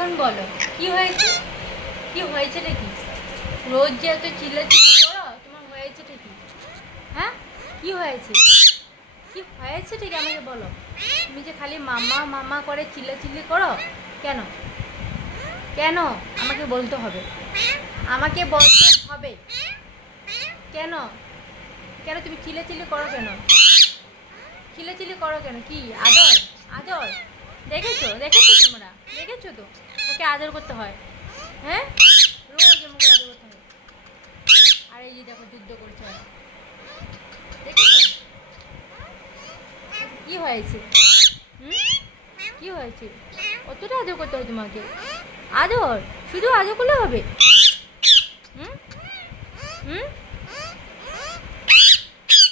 এখন বলো কি হয়েছে? কি হয়েছেটা কি? রোজ যে এত চিল্লাচিল্লি করো, তোমার হয়েছেটা কি? হ্যাঁ, কি হয়েছে? কি হয়েছে ঠিক আমাকে বলো। তুমি যে খালি মামা মামা করে চিল্লাচিল্লি করো, কেন? কেন আমাকে বলতে হবে? আমাকে বলতে হবে কেন? কেন তুমি চিল্লাচিল্লি করো কেন? চিল্লাচিল্লি করো কেন? কি আদর? আদর দেখেছো? দেখেছো তোমরা? দেখেছো তো ওকে আদর করতে হয়। হ্যাঁ, রোজ আমাকে আদর করতে হয়। আর এই যে দেখো যুদ্ধ করছে ওরা, দেখেছো? কি হয়েছে? কি হয়েছে? অতটা আদর করতে হয় তোমাকে? আদর শুধু আদর করলে হবে?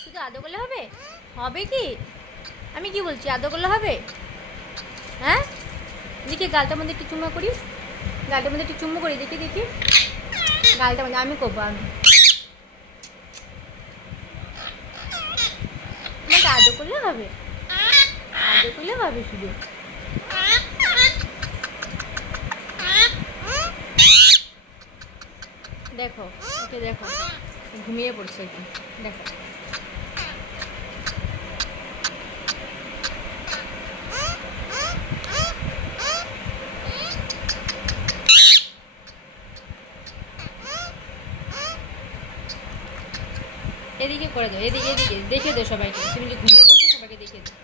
শুধু আদর করলে হবে? হবে কি? আমি কি বলছি, আদর করলে হবে? হ্যাঁ, দেখি গালটার মধ্যে একটু চুম্মা করি, গালটার মধ্যে একটু চুম্মু করি, দেখি দেখি গালটার মধ্যে। আমি করবো, আমি তোমাকে আদর করলে হবে? আদর করলে হবে শুধু? দেখো ওকে, দেখো ঘুমিয়ে পড়ছে একদম, দেখো। এদিকে করে দাও, এদিকে এদিকে দেখে দাও সবাইকে, তুমি যে ঘুমিয়ে পড়ছো সবাইকে দেখে দাও।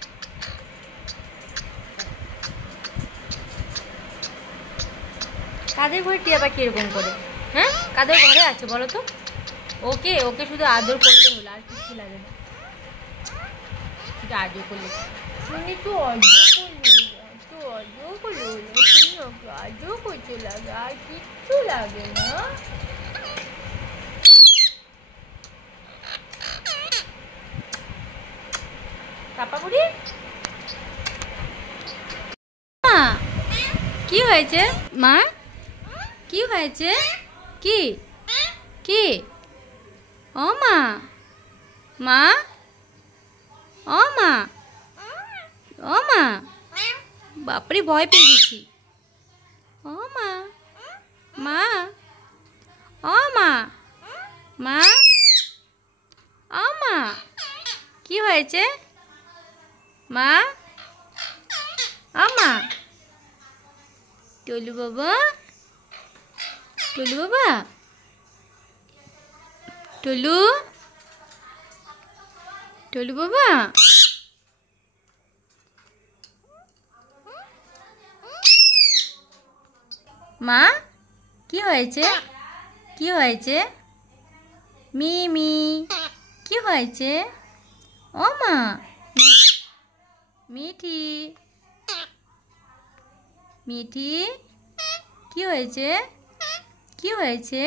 কাদের ঘরে টিয়া পাখি এরকম করে? হ্যাঁ, কাদের ঘরে আছে বলো তো? ওকে ওকে শুধু আদর করলে হলো, আর কিছু লাগে না। শুধু আদর করলে তুমি তো আদর করলে, তো আদর করলে হলো, তুমি ওকে আদর করতে লাগে, আর কিচ্ছু লাগে না। পাপাগুড়ি মা, কি হয়েছে মা? কি হয়েছে? কি কি? ও মা, মা, ও মা, ও মা, বাপরে ভয় পেয়ে গেছি। ও মা, মা, ও মা, মা, ও মা, কি হয়েছে মা? ও মা, টুলু বাবা, টুলু বাবা, টুলু, টুলু বাবা, মা, কি হয়েছে? কি হয়েছে? মিমি, কি হয়েছে? ও মা, মিঠি, মিঠি, কি হয়েছে? কি হয়েছে?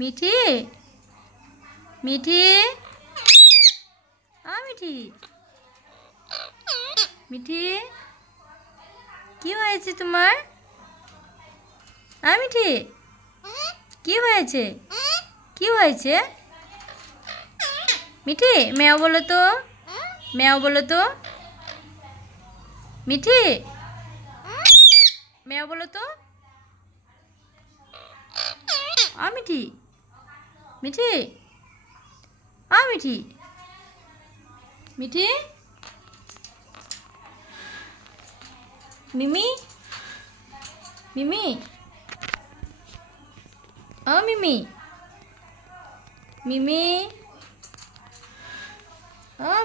মিঠি, মিঠি, মিঠি, মিঠি, কি হয়েছে তোমার? মিঠি, কি হয়েছে? কি হয়েছে? মিঠি, ম্যাও বলো তো, ম্যাও বলো তো। মিঠি, ম্যাও বলো তো। মিঠি, মিঠি, মিঠি, মিঠি, মিমি, মিমি, মিমি, মিমি,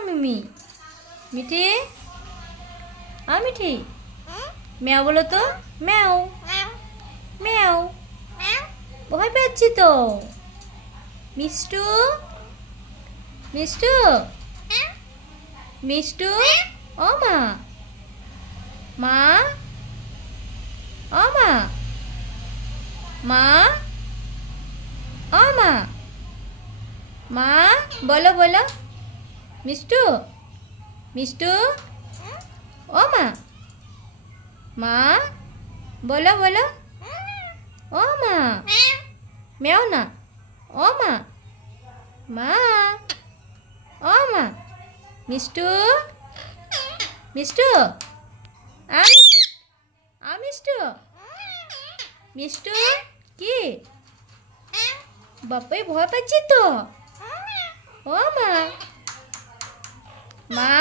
মিমি, মিঠি, মিঠি, ম্যাও বলো তো। ম্যাও, ম্যাও, ভয় পাচ্ছি তো। মিষ্টু, মিষ্টু, মিষ্টু, ও মা, মা, ও মা, মা, ও মা, মা, বলো বলো। মিষ্টু, মিষ্টু, ও মা, মা, বলো বলো। ও মা, ম্যাও না, ও মা, মা, ও মা, মিষ্টু, মিষ্টু, আমি মিষ্টু মিষ্টু কি বাপাই ভয় পাচ্ছি তো ও মা মা